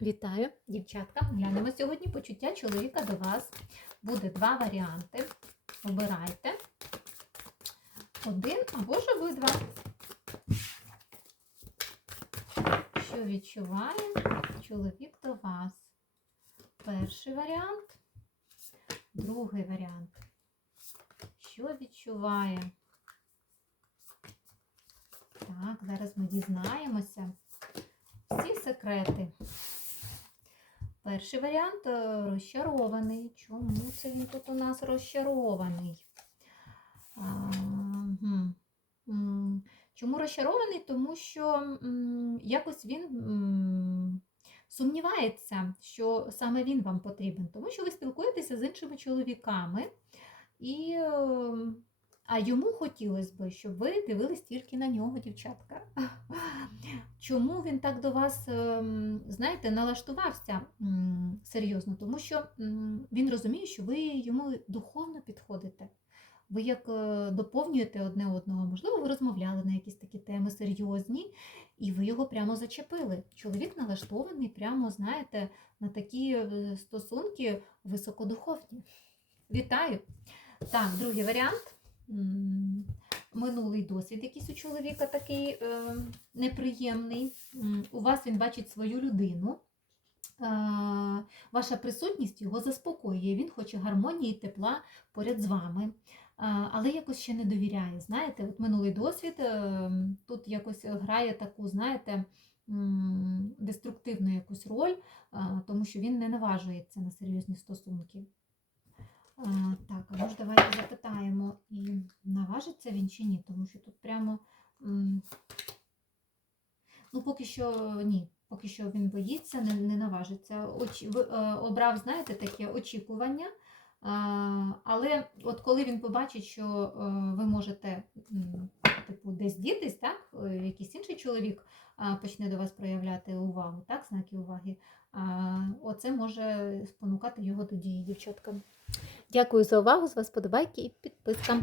Вітаю, дівчатка! Глянемо сьогодні почуття чоловіка до вас. Буде два варіанти. Обирайте один або ж обидва. Що відчуває чоловік до вас? Перший варіант, другий варіант. Що відчуває? Так, зараз ми дізнаємося Перший варіант е, розчарований. Чому це він тут у нас розчарований? Чому розчарований? Тому що якось він сумнівається, що саме він вам потрібен, тому що ви спілкуєтеся з іншими чоловіками, і, е, а йому хотілося б, щоб ви дивились тільки на нього, дівчатка. Чому він так до вас, ем, знаєте, налаштувався серйозно? Тому що він розуміє, що ви йому духовно підходите. Ви як е, доповнюєте одне одного, можливо, ви розмовляли на якісь такі теми серйозні, і ви його прямо зачепили. Чоловік налаштований, прямо, знаєте, на такі е, стосунки високодуховні. Вітаю! Так, другий варіант. Минулий досвід якийсь у чоловіка такий е, неприємний. У вас він бачить свою людину. Е, ваша присутність його заспокоює. Він хоче гармонії, тепла поряд з вами. Е, але якось ще не довіряє. Знаєте, от минулий досвід тут якось грає таку, знаєте, деструктивну якусь роль, тому що він не наважується на серйозні стосунки. Так, а може давайте запитаємо, наважиться він чи ні, тому що тут прямо. Ну, поки що ні. Поки що він боїться, не, не наважиться. Очі, е, обрав, знаєте, таке очікування. Але от коли він побачить, що е, ви можете типу, десь дітись, так, е, якийсь інший чоловік почне до вас проявляти увагу, так, знаки уваги, оце може спонукати його до дії, дівчатка. Дякую за увагу. З вас подобайки і підписка.